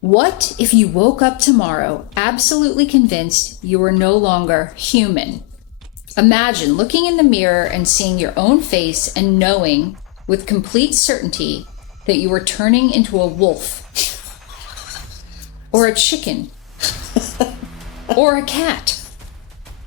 What if you woke up tomorrow absolutely convinced you were no longer human? Imagine looking in the mirror and seeing your own face and knowing with complete certainty that you were turning into a wolf, or a chicken, or a cat.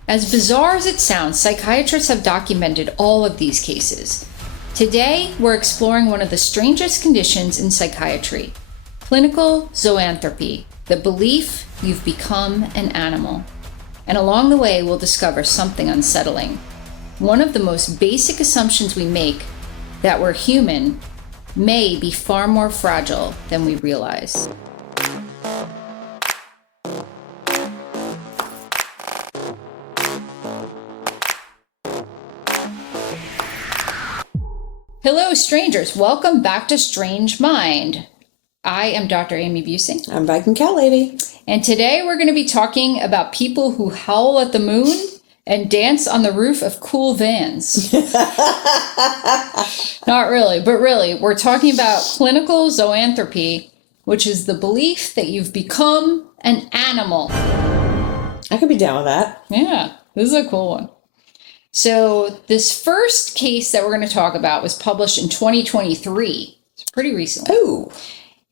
As bizarre as it sounds, psychiatrists have documented all of these cases. Today, we're exploring one of the strangest conditions in psychiatry, clinical zoanthropy, the belief you've become an animal. And along the way, we'll discover something unsettling. One of the most basic assumptions we make, that we're human, may be far more fragile than we realize. Hello, strangers. Welcome back to Strange Mind. I am Dr. Amy Busey. I'm Viking Cat Lady. And today we're going to be talking about people who howl at the moon and dance on the roof of cool vans. Not really, but really, we're talking about clinical zoanthropy, which is the belief that you've become an animal. I could be down with that. Yeah, this is a cool one. So this first case that we're going to talk about was published in 2023. It's pretty recently. Ooh.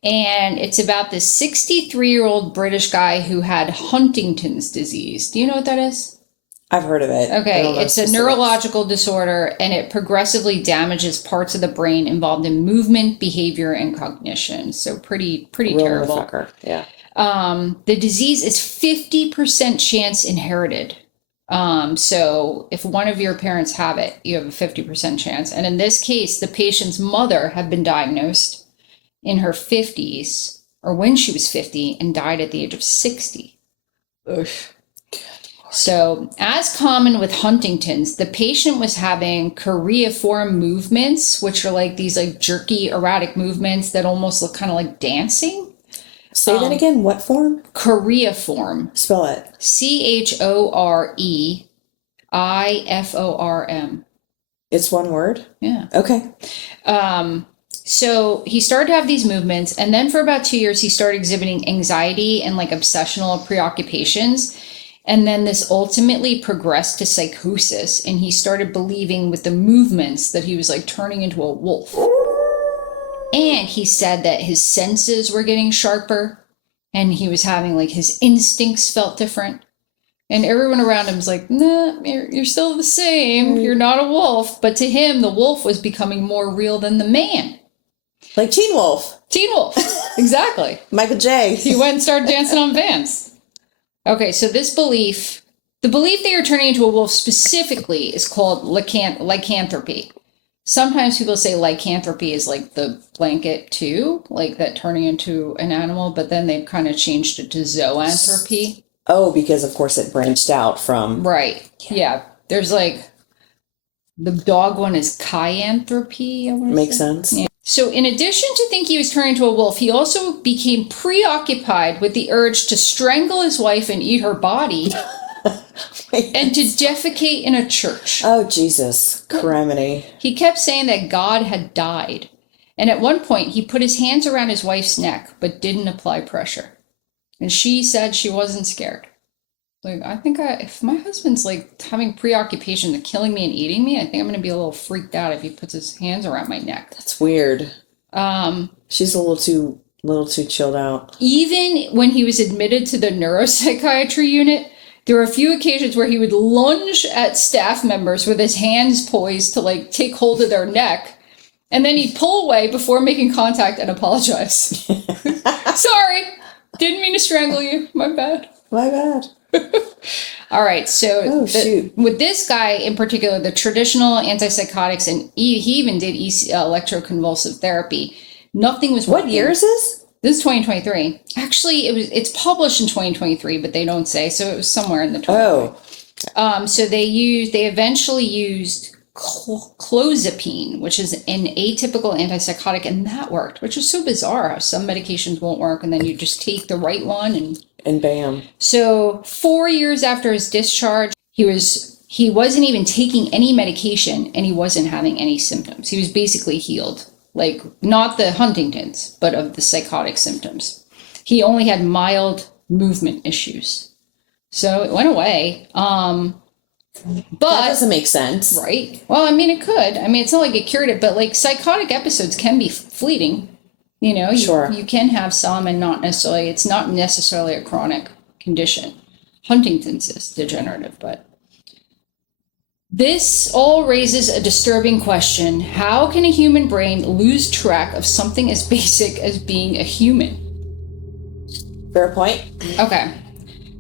And it's about this 63-year-old British guy who had Huntington's disease. Do you know what that is? I've heard of it. Okay, it's a neurological disorder, and it progressively damages parts of the brain involved in movement, behavior, and cognition. So pretty terrible. Fucker. Yeah. The disease is 50% chance inherited. So if one of your parents have it, you have a 50% chance. And in this case, the patient's mother had been diagnosed in her 50s, or when she was 50, and died at the age of 60. Ugh. So, as common with Huntington's, the patient was having choreiform movements, which are like these like jerky, erratic movements that almost look kind of like dancing. Say that again. What form? Choreiform. Spell it. CHOREIFORM. It's one word? Yeah. Okay. So he started to have these movements, and then for about 2 years, he started exhibiting anxiety and like obsessional preoccupations. And then this ultimately progressed to psychosis, and he started believing with the movements that he was like turning into a wolf. And he said that his senses were getting sharper, and he was having like his instincts felt different. And everyone around him was like, nah, you're still the same. You're not a wolf. But to him, the wolf was becoming more real than the man. Like Teen Wolf. Teen Wolf. Exactly. Michael J. He went and started dancing on vans. Okay, so this belief, the belief that you're turning into a wolf specifically is called lycanthropy. Sometimes people say lycanthropy is like the blanket too, like that turning into an animal, but then they've kind of changed it to zoanthropy. Oh, because of course it branched out from... Right. Yeah. There's like, the dog one is chianthropy. Makes sense. Yeah. So in addition to think he was turning into a wolf, he also became preoccupied with the urge to strangle his wife and eat her body and to defecate in a church. Oh, Jesus. Criminy. He kept saying that God had died. And at one point, he put his hands around his wife's neck, but didn't apply pressure. And she said she wasn't scared. Like, I think if my husband's like having preoccupation to killing me and eating me, I think I'm going to be a little freaked out if he puts his hands around my neck. That's weird. She's a little too chilled out. Even when he was admitted to the neuropsychiatry unit, there were a few occasions where he would lunge at staff members with his hands poised to like take hold of their neck. And then he'd pull away before making contact and apologize. Sorry. Didn't mean to strangle you. My bad. My bad. All right. So shoot. With this guy in particular, the traditional antipsychotics, and he even did electroconvulsive therapy. Nothing was working. What year is this? This is 2023. Actually, it's published in 2023, but they don't say. So it was somewhere in the 2023. Oh. So they eventually used clozapine, which is an atypical antipsychotic, and that worked, which is so bizarre how some medications won't work, and then you just take the right one and bam. So 4 years after his discharge, he wasn't even taking any medication, and he wasn't having any symptoms. He was basically healed, like not the Huntington's, but of the psychotic symptoms. He only had mild movement issues. So it went away. But That doesn't make sense. right. Well, I mean, it could. I mean, it's not like it cured it, but like psychotic episodes can be fleeting. You know, Sure. you can have some and it's not necessarily a chronic condition. Huntington's is degenerative, but this all raises a disturbing question. How can a human brain lose track of something as basic as being a human? Fair point. Okay.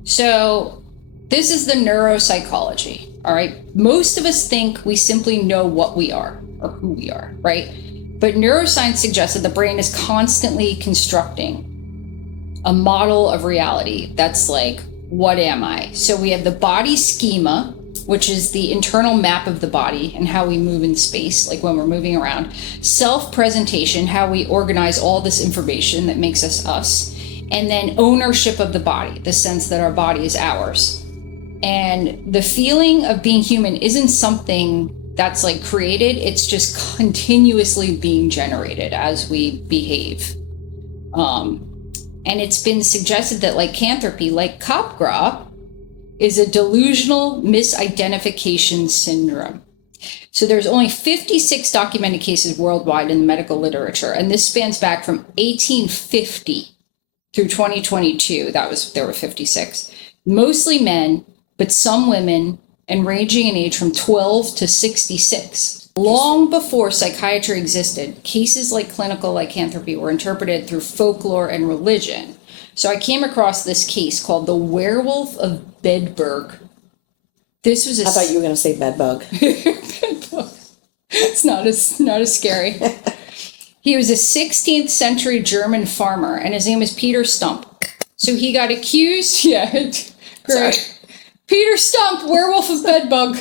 So this is the neuropsychology, all right? Most of us think we simply know what we are or who we are, right? But neuroscience suggests that the brain is constantly constructing a model of reality that's like, what am I? So we have the body schema, which is the internal map of the body and how we move in space, like when we're moving around. Self-presentation, how we organize all this information that makes us us. And then ownership of the body, the sense that our body is ours. And the feeling of being human isn't something that's like created, it's just continuously being generated as we behave. And it's been suggested that lycanthropy, like Capgras, is a delusional misidentification syndrome. So there's only 56 documented cases worldwide in the medical literature, and this spans back from 1850 through 2022. There were 56. Mostly men, but some women, and ranging in age from 12 to 66. Long before psychiatry existed, cases like clinical lycanthropy were interpreted through folklore and religion. So I came across this case called the Werewolf of Bedburg. This was I thought you were going to say bedbug. It's not as scary. He was a 16th century German farmer, and his name was Peter Stump. So he got accused. Yeah, great. Sorry. Peter Stump, Werewolf of Bedbug.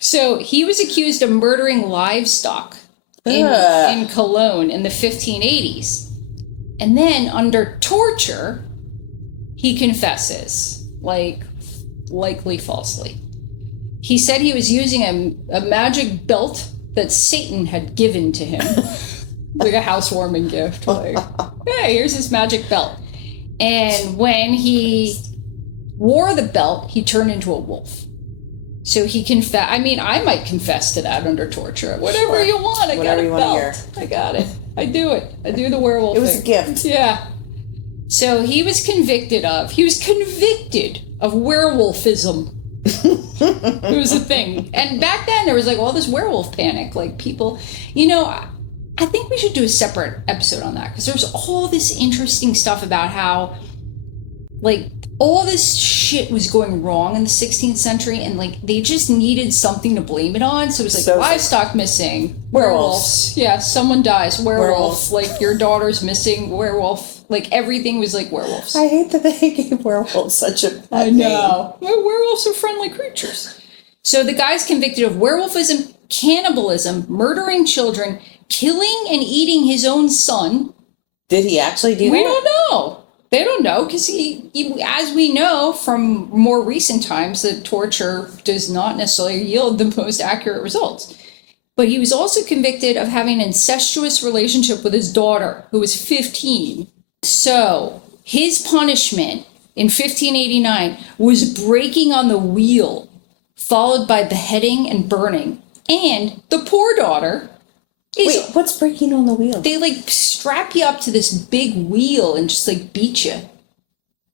So he was accused of murdering livestock in Cologne in the 1580s. And then under torture, he confesses, likely falsely. He said he was using a magic belt that Satan had given to him, like a housewarming gift. Like, hey, here's this magic belt. And when he wore the belt, he turned into a wolf. So he confessed. I mean, I might confess to that under torture. Whatever you want. I got a belt. I got it. I do it. I do the werewolf thing. It was a gift. Yeah. So he was convicted of werewolfism. It was a thing. And back then there was like all this werewolf panic. Like people, I think we should do a separate episode on that, because there's all this interesting stuff about how like all this shit was going wrong in the 16th century, and like they just needed something to blame it on. So it was like livestock missing, werewolves. Yeah, someone dies, werewolf. Like your daughter's missing, werewolf. Like everything was like werewolves. I hate that they gave werewolves such a bad name. Well, werewolves are friendly creatures. So the guy's convicted of werewolfism, cannibalism, murdering children, killing and eating his own son. Did he actually do that? We don't know. They don't know, because he, as we know from more recent times, that torture does not necessarily yield the most accurate results. But he was also convicted of having an incestuous relationship with his daughter, who was 15. So his punishment in 1589 was breaking on the wheel, followed by beheading and burning. And the poor daughter Wait, what's breaking on the wheel? They like strap you up to this big wheel and just like beat you.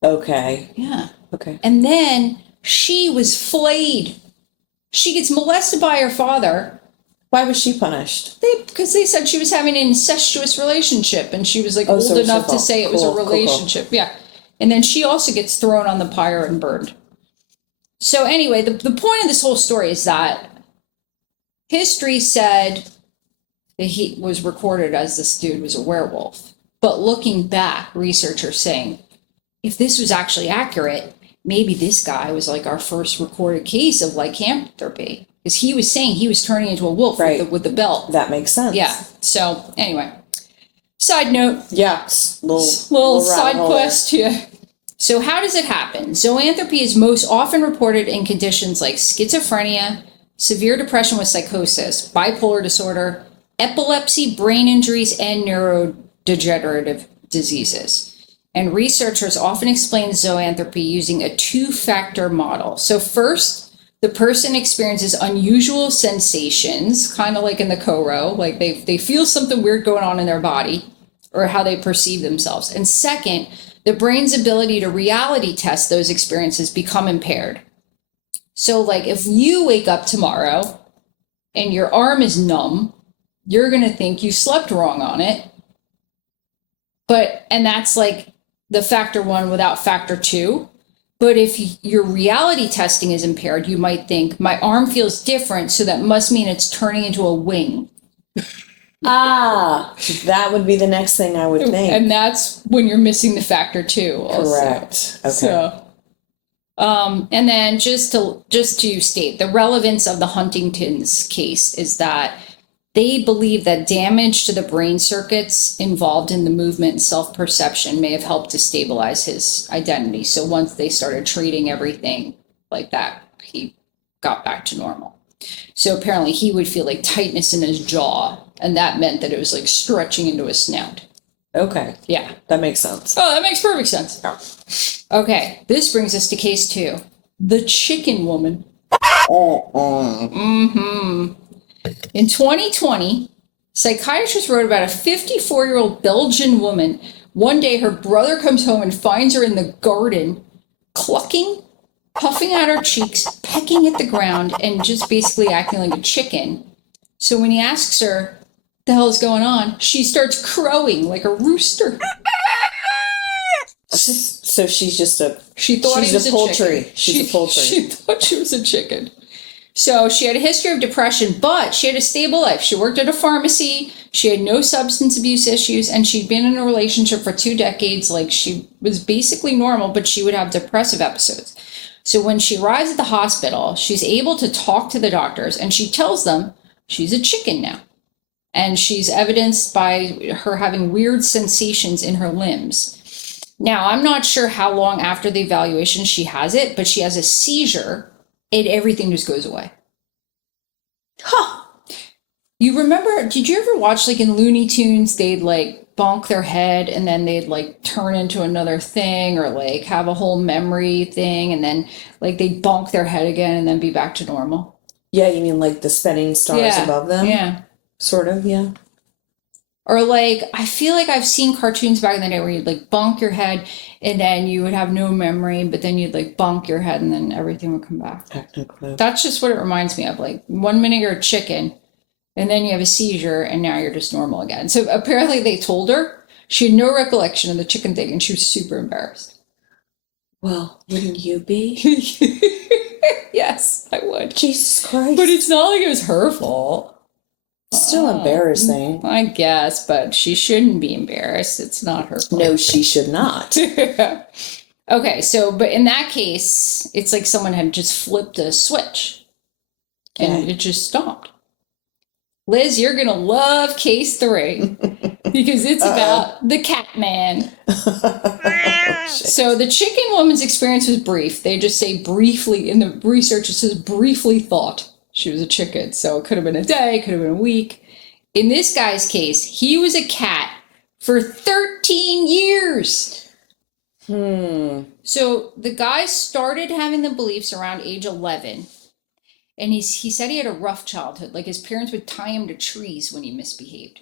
Okay. Yeah. Okay. And then she was flayed. She gets molested by her father. Why was she punished? Because they said she was having an incestuous relationship, and she was like old enough to say it was a relationship. Cool. Yeah. And then she also gets thrown on the pyre and burned. So anyway, the point of this whole story is that history said that he was recorded as this dude was a werewolf. But looking back, researchers saying, if this was actually accurate, maybe this guy was like our first recorded case of lycanthropy. Because he was saying he was turning into a wolf with the belt. That makes sense. Yeah. So anyway, side note. Yeah. Little side quest. Yeah. So how does it happen? Zoanthropy is most often reported in conditions like schizophrenia, severe depression with psychosis, bipolar disorder, epilepsy, brain injuries, and neurodegenerative diseases. And researchers often explain zoanthropy using a two-factor model. So first, the person experiences unusual sensations, kind of like in the Koro, like they feel something weird going on in their body or how they perceive themselves. And second, the brain's ability to reality test those experiences become impaired. So like if you wake up tomorrow and your arm is numb, you're going to think you slept wrong on it. And that's like the factor one without factor two. But if your reality testing is impaired, you might think my arm feels different, so that must mean it's turning into a wing. That would be the next thing I would think. And that's when you're missing the factor two. Also. Correct. Okay. So, and then just to state the relevance of the Huntington's case is that they believe that damage to the brain circuits involved in the movement and self-perception may have helped to stabilize his identity. So once they started treating everything like that, he got back to normal. So apparently he would feel like tightness in his jaw, and that meant that it was like stretching into his snout. Okay. Yeah. That makes sense. Oh, that makes perfect sense. Yeah. Okay, this brings us to case 2. The chicken woman. In 2020, psychiatrists wrote about a 54-year-old Belgian woman. One day, her brother comes home and finds her in the garden, clucking, puffing out her cheeks, pecking at the ground, and just basically acting like a chicken. So when he asks her, what the hell is going on? She starts crowing like a rooster. So she's just a... She thought he was a poultry. chicken. She's a poultry. She thought she was a chicken. So she had a history of depression, but she had a stable life. She worked at a pharmacy. She had no substance abuse issues, and she'd been in a relationship for 2 decades. Like, she was basically normal, but she would have depressive episodes. So when she arrives at the hospital, she's able to talk to the doctors, and she tells them she's a chicken now. And she's evidenced by her having weird sensations in her limbs. Now, I'm not sure how long after the evaluation she has it, but she has a seizure and everything just goes away. Huh. You remember, did you ever watch like in Looney Tunes, they'd like bonk their head and then they'd like turn into another thing, or like have a whole memory thing and then like they'd bonk their head again and then be back to normal? Yeah, you mean like the spinning stars above them? Yeah. Sort of, yeah. Or like, I feel like I've seen cartoons back in the day where you'd like bonk your head and then you would have no memory, but then you'd like bonk your head and then everything would come back. Technically. That's just what it reminds me of. Like 1 minute you're a chicken and then you have a seizure and now you're just normal again. So apparently they told her she had no recollection of the chicken thing and she was super embarrassed. Well, wouldn't you be? Yes, I would. Jesus Christ. But it's not like it was her fault. Still embarrassing. I guess, but she shouldn't be embarrassed. It's not her fault. No, she should not. Okay, so, but in that case, it's like someone had just flipped a switch and it just stopped. Liz, you're going to love case 3 because it's about the cat man. So the chicken woman's experience was brief. They just say briefly, in the research it says briefly thought she was a chicken. So it could have been a day, it could have been a week. In this guy's case, he was a cat for 13 years. So the guy started having the beliefs around age 11. And he said he had a rough childhood. Like his parents would tie him to trees when he misbehaved.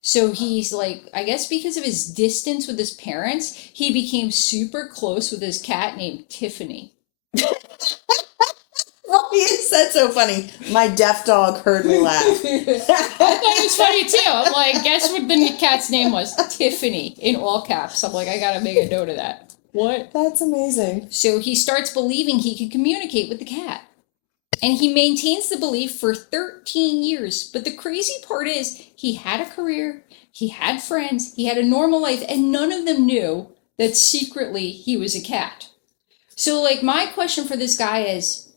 So he's like, I guess because of his distance with his parents, he became super close with his cat named Tiffany. Why is that so funny? My deaf dog heard me laugh. I thought it was funny too. I'm like, guess what the cat's name was? Tiffany, in all caps. I'm like, I gotta make a note of that. What? That's amazing. So he starts believing he can communicate with the cat. And he maintains the belief for 13 years. But the crazy part is he had a career, he had friends, he had a normal life, and none of them knew that secretly he was a cat. So like my question for this guy is,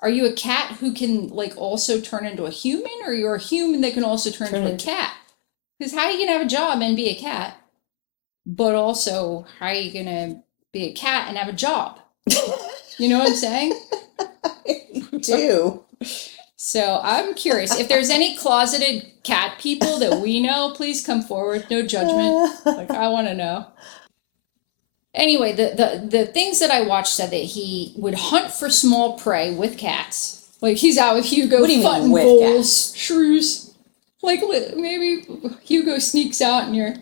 are you a cat who can like also turn into a human, or you're a human that can also turn into a cat? Because how are you going to have a job and be a cat? But also, how are you going to be a cat and have a job? You know what I'm saying? I do. So I'm curious if there's any closeted cat people that we know. Please come forward. No judgment. Like I want to know. Anyway, the things that I watched said that he would hunt for small prey with cats. Like he's out with Hugo, What do you mean hunting with bulls, shrews. Like maybe Hugo sneaks out and you're.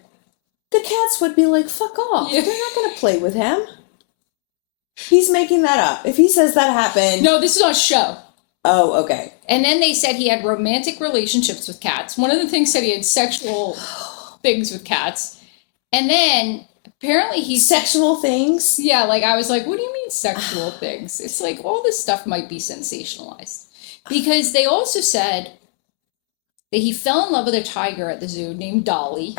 The cats would be like, fuck off. Yeah. They're not going to play with him. He's making that up. If he says that happened. No, this is on show. Oh, okay. And then they said he had romantic relationships with cats. One of the things said he had sexual things with cats. And then apparently he's Sexual things? yeah, like I was like, what do you mean sexual things? It's like all this stuff might be sensationalized. Because they also said that he fell in love with a tiger at the zoo named Dolly.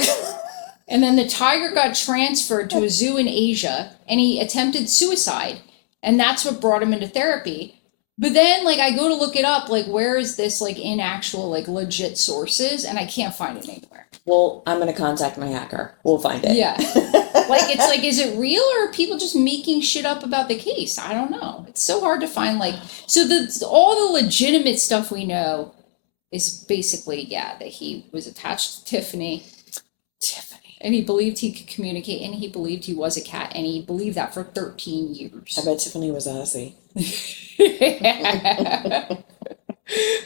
And then the tiger got transferred to a zoo in Asia and he attempted suicide. And that's what brought him into therapy. But then, like, I go to look it up, like, where is this, like, in actual, like, legit sources? And I can't find it anywhere. Well, I'm going to contact my hacker. We'll find it. Yeah. Like, it's like, is it real or are people just making shit up about the case? I don't know. It's so hard to find, like, so all the legitimate stuff we know is basically, yeah, that he was attached to Tiffany. And he believed he could communicate, and he believed he was a cat, and he believed that for 13 years. I bet Tiffany was Aussie.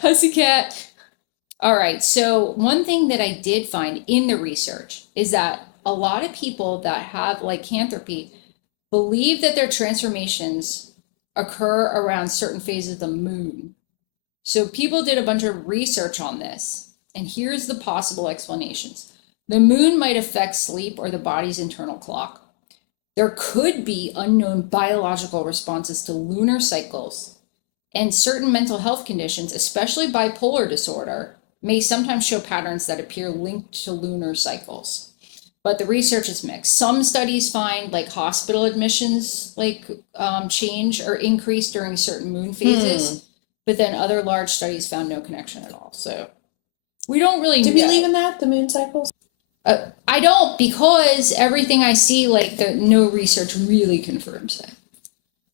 Hussy cat. All right, so one thing that I did find in the research is that a lot of people that have lycanthropy believe that their transformations occur around certain phases of the moon. So people did a bunch of research on this, and here's the possible explanations. The moon might affect sleep or the body's internal clock. There could be unknown biological responses to lunar cycles, and certain mental health conditions, especially bipolar disorder, may sometimes show patterns that appear linked to lunar cycles. But the research is mixed. Some studies find like hospital admissions change or increase during certain moon phases, but then other large studies found no connection at all. So we don't really Do know. we believe in that, the moon cycles? I don't, because everything I see, like no research really confirms that.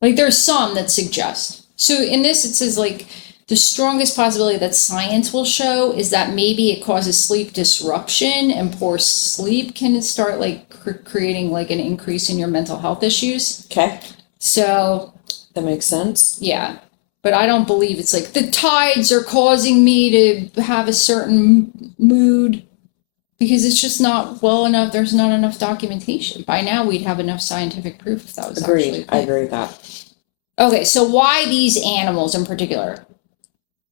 Like there's some that suggest. So in this, it says like the strongest possibility that science will show is that maybe it causes sleep disruption, and poor sleep can start like creating like an increase in your mental health issues. Okay. So that makes sense. Yeah. But I don't believe it's like the tides are causing me to have a certain mood. Because it's just not well enough. There's not enough documentation. By now, we'd have enough scientific proof if that was actually. I agree with that. Okay, so why these animals in particular?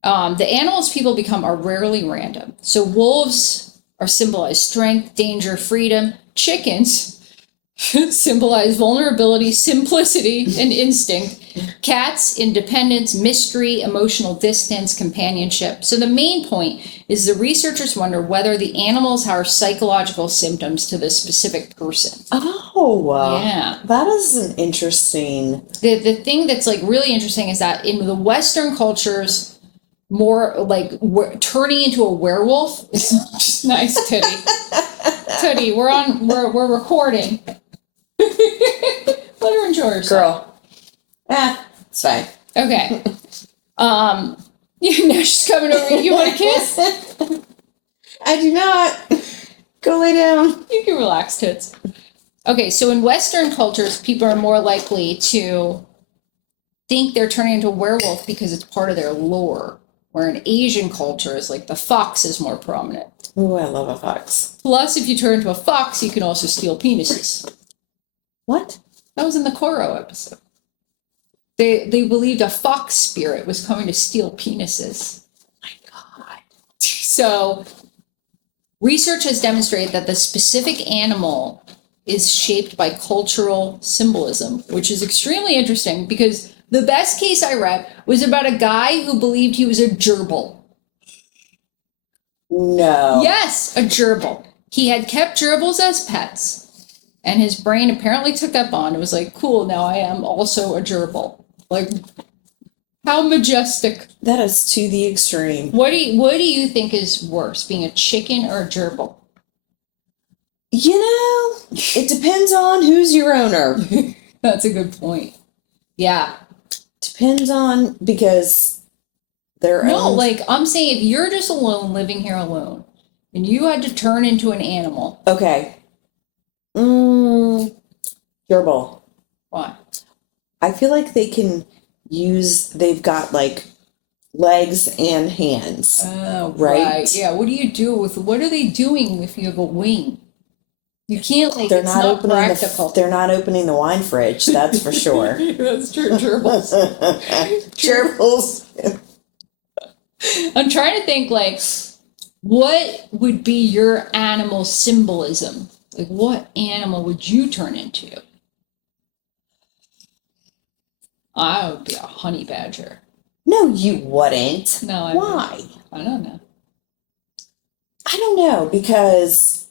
The animals people become are rarely random. So wolves are symbolize strength, danger, freedom. Chickens symbolize vulnerability, simplicity, and instinct. Cats, independence, mystery, emotional distance, companionship. So the main point is the researchers wonder whether the animals have psychological symptoms to the specific person. Oh, yeah. That is an interesting. The thing that's like really interesting is that in the Western cultures, more like turning into a werewolf is just nice, Teddy. Teddy, we're recording. Let her enjoy herself. Girl. It's fine. Okay. Now she's coming over. You want a kiss? I do not. Go lay down. You can relax, tits. Okay, so in Western cultures, people are more likely to think they're turning into a werewolf because it's part of their lore. Where in Asian cultures, like the fox is more prominent. Ooh, I love a fox. Plus, if you turn into a fox, you can also steal penises. What? That was in the Koro episode. They believed a fox spirit was coming to steal penises. My God. So, research has demonstrated that the specific animal is shaped by cultural symbolism, which is extremely interesting because the best case I read was about a guy who believed he was a gerbil. No. Yes, a gerbil. He had kept gerbils as pets. And his brain apparently took that bond. It was like, cool, now I am also a gerbil. Like, how majestic. That is to the extreme. What do you think is worse, being a chicken or a gerbil? You know, it depends on who's your owner. That's a good point. Yeah. Depends on, because their No, own. like I'm saying, if you're just alone, living here alone, and you had to turn into an animal, Okay. Gerbil. why? I feel like they've got like legs and hands. Oh, Right? Yeah. What are they doing if you have a wing? You can't, like, They're it's not not opening practical. they're not opening the wine fridge, that's for sure. That's true, gerbils. Gerbils. I'm trying to think, like, what would be your animal symbolism? Like, what animal would you turn into? I would be a honey badger. No, you wouldn't. No, Why? I don't know. I don't know, because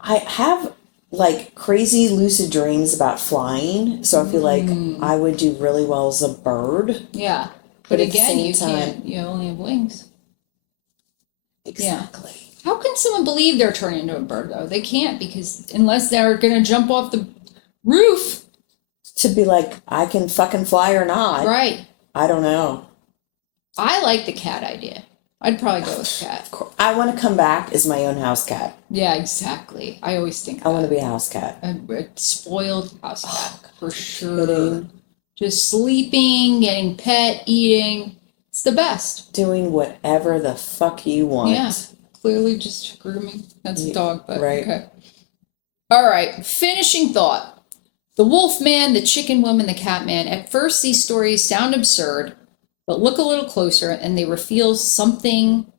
I have like crazy lucid dreams about flying, so I feel like I would do really well as a bird. Yeah. But But at the again, same you time- can't, you only have wings. Exactly. How can someone believe they're turning into a bird, though? They can't, because unless they're going to jump off the roof. To be like, I can fucking fly or not. Right. I don't know. I like the cat idea. I'd probably go with cat. I want to come back as my own house cat. Yeah, exactly. I always think I want to that. be a house cat. A spoiled house cat, for sure. Kidding. Just sleeping, getting pet, eating. It's the best. Doing whatever the fuck you want. Yeah. Clearly just grooming. That's a dog, but right. okay. All right. Finishing thought. The wolf man, the chicken woman, the cat man. At first, these stories sound absurd, but look a little closer and they reveal something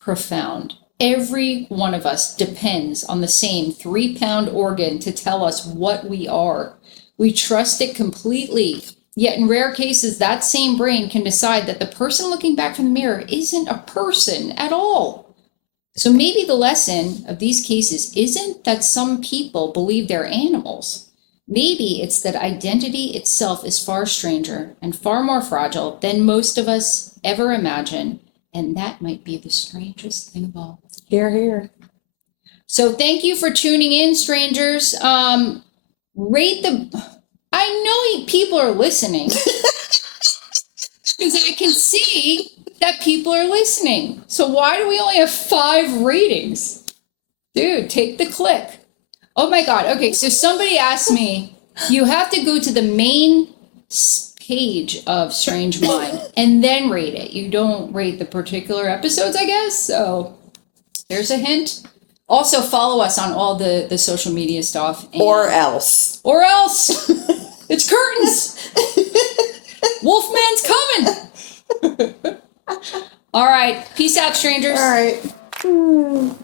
profound. Every one of us depends on the same 3-pound organ to tell us what we are. We trust it completely. Yet in rare cases, that same brain can decide that the person looking back from the mirror isn't a person at all. So maybe the lesson of these cases isn't that some people believe they're animals. Maybe it's that identity itself is far stranger and far more fragile than most of us ever imagine. And that might be the strangest thing of all. Here, here. So thank you for tuning in, strangers. Rate the... I know people are listening. Because I can see that people are listening. So why do we only have 5 ratings? Dude, take the click. Oh my God. Okay, so somebody asked me, you have to go to the main page of Strange Mind and then rate it. You don't rate the particular episodes, I guess. So there's a hint. Also, follow us on all the social media stuff. Or else. Or else. It's curtains. Wolfman's coming. All right. Peace out, strangers. All right.